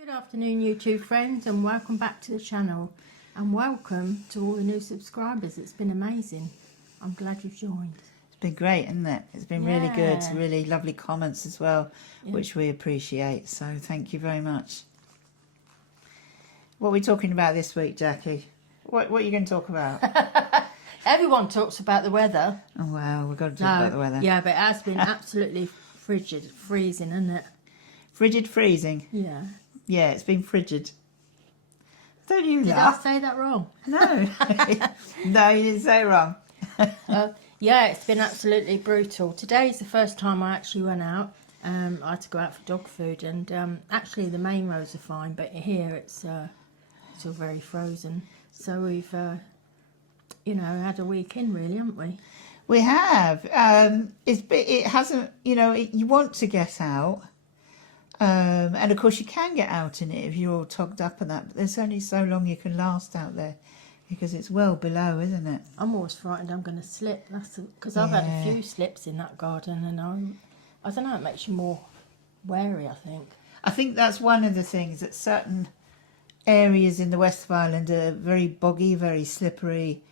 Good afternoon YouTube friends, and welcome back to the channel, and welcome to all the new subscribers. It's been amazing. I'm glad you've joined. It's been great, isn't it? It's been really good, really lovely comments as well, which we appreciate, so thank you very much. What are we talking about this week, Jackie? What are you going to talk about? Everyone talks about the weather. Oh well, we've got to talk about the weather. Yeah, but it has been absolutely frigid, freezing, isn't it? Frigid freezing? Yeah. Yeah, it's been frigid. Don't you Did laugh? I say that wrong? No. No, you didn't say it wrong. Yeah, it's been absolutely brutal. Today's the first time I actually went out. I had to go out for dog food, and actually the main roads are fine, but here it's still very frozen. So we've, had a weekend really, haven't we? We have. It hasn't, you want to get out. And of course you can get out in it if you're all togged up and that, but there's only so long you can last out there because it's well below, isn't it? I'm always frightened I'm going to slip. That's because I've had a few slips in that garden, and I don't know, it makes you more wary, I think. I think that's one of the things, that certain areas in the west of Ireland are very boggy, very slippery,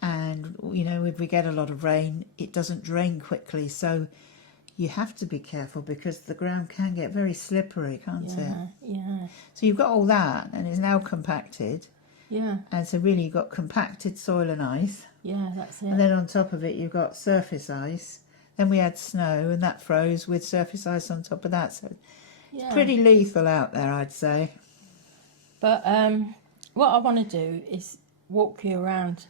and if we get a lot of rain it doesn't drain quickly, so you have to be careful because the ground can get very slippery, can't it? Yeah. So you've got all that, and it's now compacted. Yeah. And so really you've got compacted soil and ice. Yeah, that's it. And then on top of it you've got surface ice. Then we had snow, and that froze with surface ice on top of that. So it's pretty lethal out there, I'd say. But what I want to do is walk you around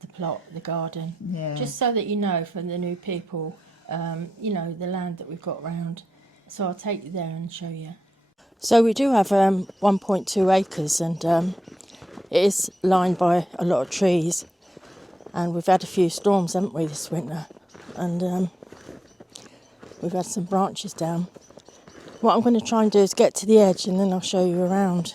the plot, the garden. Yeah. Just so that you know, for the new people, the land that we've got round. So I'll take you there and show you. So we do have 1.2 acres, and it is lined by a lot of trees, and we've had a few storms, haven't we, this winter, and we've had some branches down. What I'm going to try and do is get to the edge, and then I'll show you around.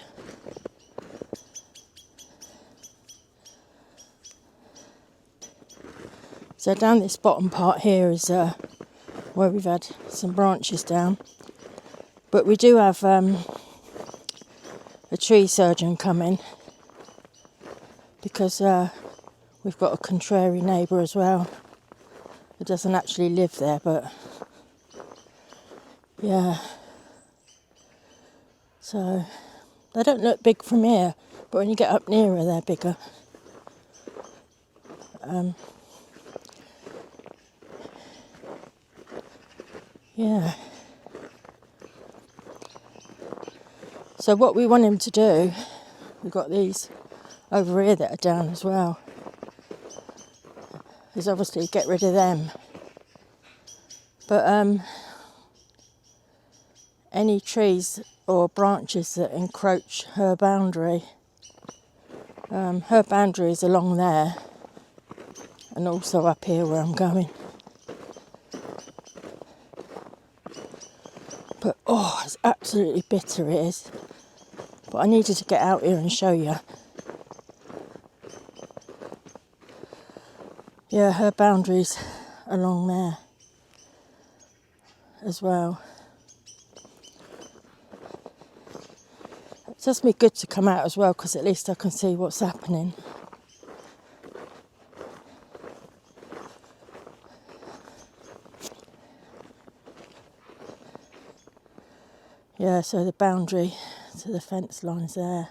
So down this bottom part here is where we've had some branches down. But we do have a tree surgeon coming because we've got a contrary neighbour as well who doesn't actually live there, but yeah. So they don't look big from here, but when you get up nearer they're bigger. Yeah. So what we want him to do, we've got these over here that are down as well, is obviously get rid of them. But any trees or branches that encroach her boundary is along there, and also up here where I'm going. But it's absolutely bitter, it is. But I needed to get out here and show you. Yeah, her boundary's along there as well. It does me good to come out as well, because at least I can see what's happening. Yeah, so the boundary to the fence line's there.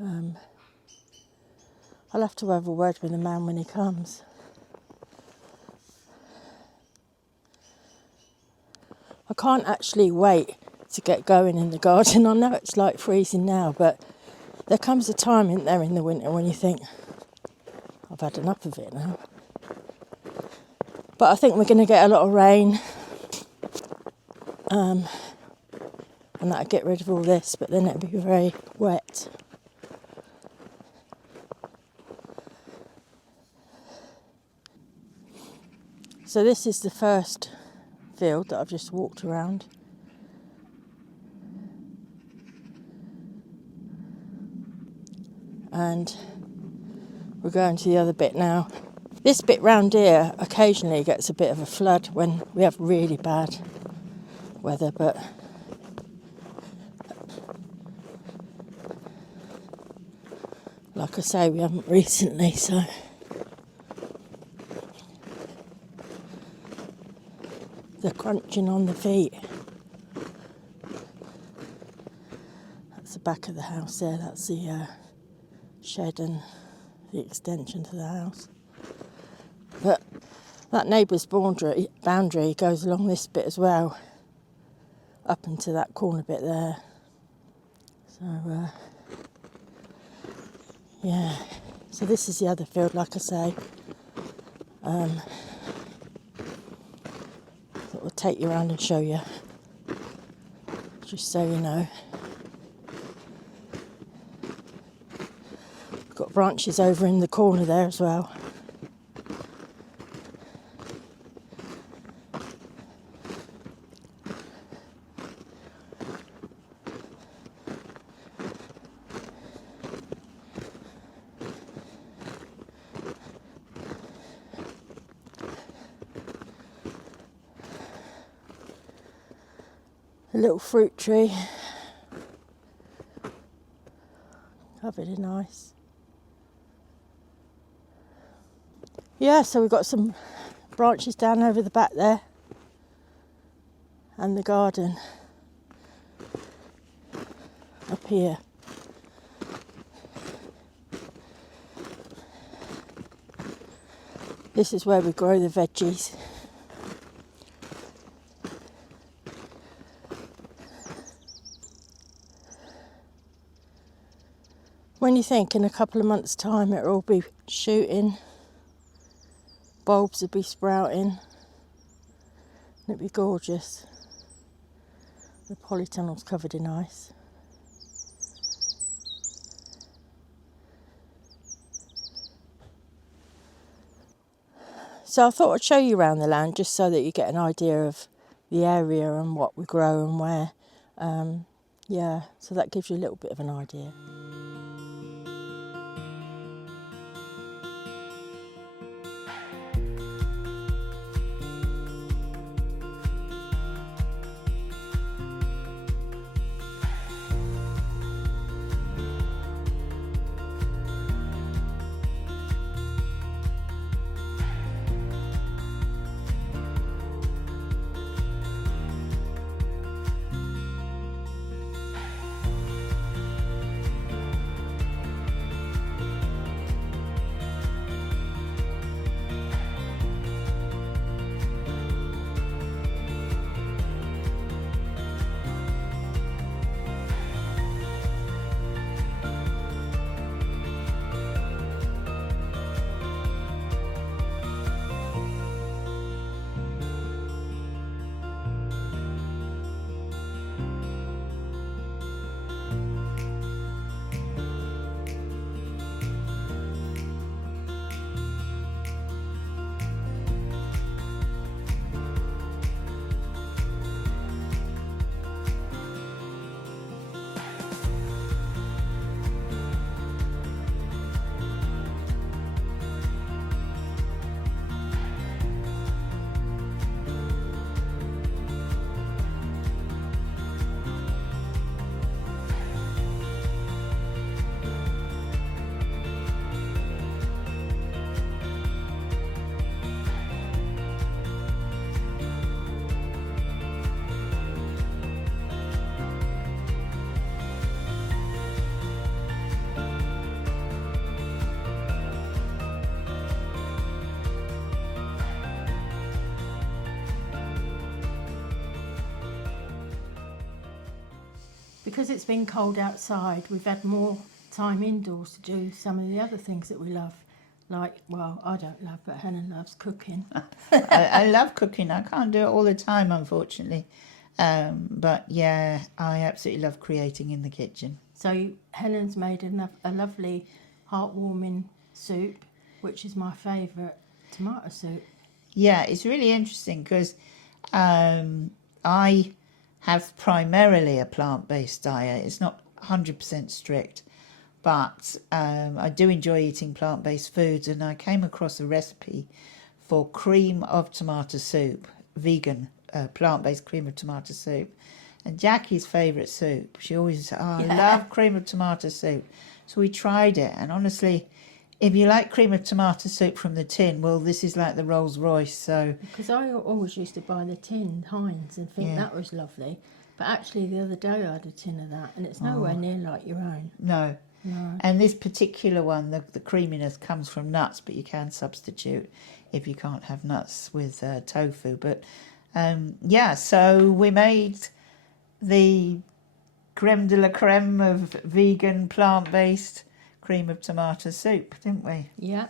I'll have to have a word with the man when he comes. I can't actually wait to get going in the garden. I know it's like freezing now, but there comes a time, isn't there, in the winter when you think, I've had enough of it now. But I think we're going to get a lot of rain. And that'll get rid of all this, but then it'll be very wet. So this is the first field that I've just walked around. And we're going to the other bit now. This bit round here occasionally gets a bit of a flood when we have really bad weather, but Like I say, we haven't recently, so. The crunching on the feet. That's the back of the house there, that's the shed and the extension to the house. But that neighbour's boundary goes along this bit as well, up into that corner bit there. So, yeah. So this is the other field, like I say. That will take you around and show you, just so you know. Got branches over in the corner there as well. A little fruit tree, covered in ice. Yeah, so we've got some branches down over the back there, and the garden up here. This is where we grow the veggies. When you think in a couple of months' time it'll all be shooting, bulbs will be sprouting, it'd be gorgeous. The polytunnel's covered in ice. So I thought I'd show you around the land just so that you get an idea of the area and what we grow and where. Yeah, so that gives you a little bit of an idea. Because it's been cold outside, we've had more time indoors to do some of the other things that we love. Like, well, I don't love, but Helen loves cooking. I love cooking. I can't do it all the time, unfortunately. But yeah, I absolutely love creating in the kitchen. So Helen's made a lovely heartwarming soup, which is my favourite tomato soup. Yeah, it's really interesting because I have primarily a plant-based diet. It's not 100% strict, but I do enjoy eating plant-based foods, and I came across a recipe for cream of tomato soup, vegan plant-based cream of tomato soup, And Jackie's favourite soup, she always said, I love cream of tomato soup. So we tried it, and honestly, if you like cream of tomato soup from the tin, well, this is like the Rolls Royce. So because I always used to buy the tin Heinz and think that was lovely, but actually the other day I had a tin of that, and it's nowhere near like your own. No. And this particular one, the creaminess comes from nuts, but you can substitute if you can't have nuts with tofu. But so we made the creme de la creme of vegan, plant-based cream of tomato soup, didn't we? Yeah.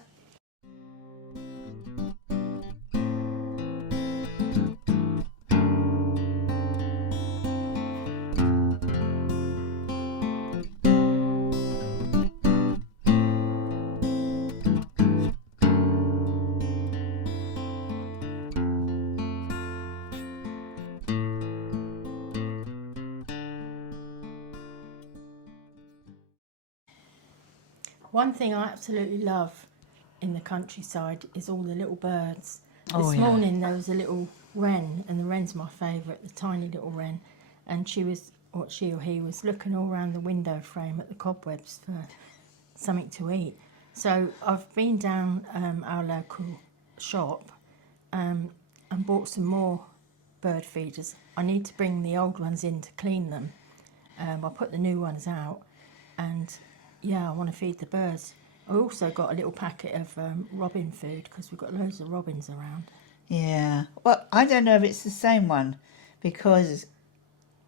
One thing I absolutely love in the countryside is all the little birds. This morning there was a little wren, and the wren's my favourite, the tiny little wren, and she or he was looking all around the window frame at the cobwebs for something to eat. So I've been down our local shop and bought some more bird feeders. I need to bring the old ones in to clean them. I put the new ones out, and I want to feed the birds. I also got a little packet of robin food because we've got loads of robins around. Yeah. Well, I don't know if it's the same one, because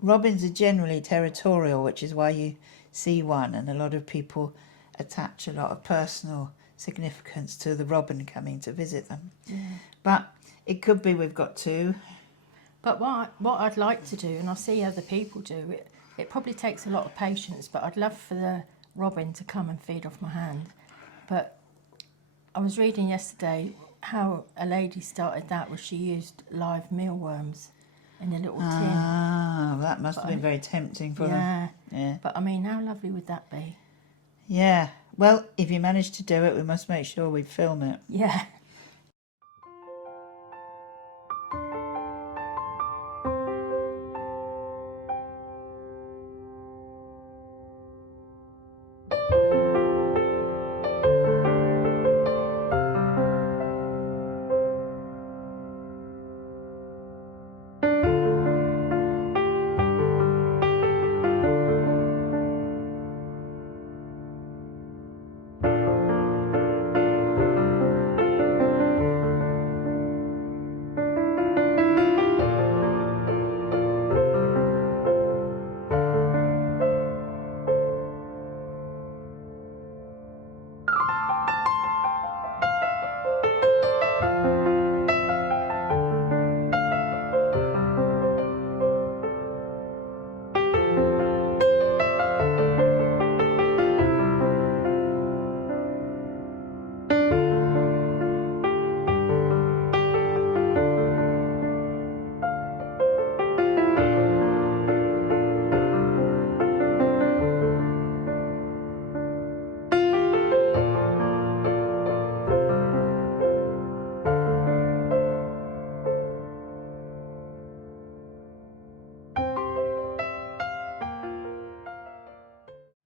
robins are generally territorial, which is why you see one, and a lot of people attach a lot of personal significance to the robin coming to visit them. Yeah. But it could be we've got two. But what I'd like to do, and I see other people do, it probably takes a lot of patience, but I'd love for the robin to come and feed off my hand. But I was reading yesterday how a lady started that, where she used live mealworms in a little tin. Ah, that must have been very tempting for them. Yeah. But I mean, how lovely would that be? Yeah. Well, if you manage to do it, we must make sure we film it. Yeah.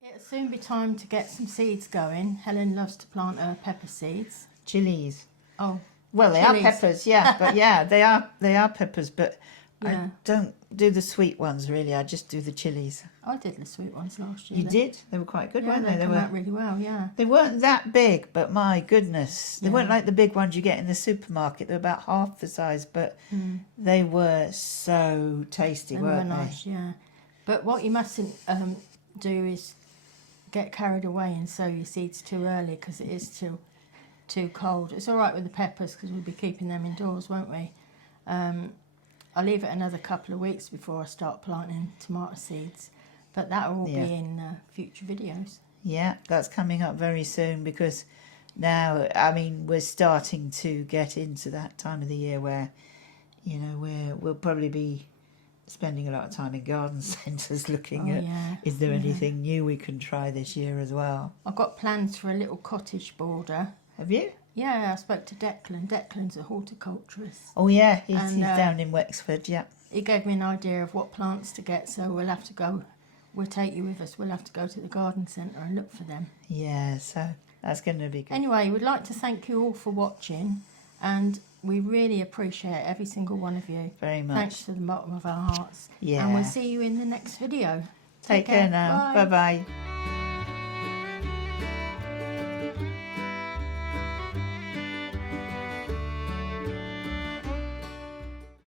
It'll soon be time to get some seeds going. Helen loves to plant her pepper seeds. Chilies. Oh, well, they chilies. are peppers, yeah, but they are peppers, but I don't do the sweet ones really. I just do the chilies. I did the sweet ones last year. You did? They were quite good, weren't they? They came out really well, yeah. They weren't that big, but my goodness, they weren't like the big ones you get in the supermarket. They were about half the size, but they were so tasty, weren't they? Nice, yeah. But what you mustn't do is get carried away and sow your seeds too early, because it is too cold. It's all right with the peppers because we'll be keeping them indoors, won't we? I'll leave it another couple of weeks before I start planting tomato seeds, but that will be in future videos. Yeah, that's coming up very soon, because now, I mean, we're starting to get into that time of the year where, you know, we'll probably be spending a lot of time in garden centres looking at is there anything new we can try this year as well. I've got plans for a little cottage border. Have you? Yeah, I spoke to Declan. Declan's a horticulturist. Oh yeah, he's down in Wexford, yeah. it gave me an idea of what plants to get, so we'll have to go. We'll take you with us. We'll have to go to the garden centre and look for them. Yeah, so that's going to be good. Anyway, we'd like to thank you all for watching, and we really appreciate every single one of you. Very much. Thanks to the bottom of our hearts. Yeah. And we'll see you in the next video. Take care now. Bye. Bye-bye.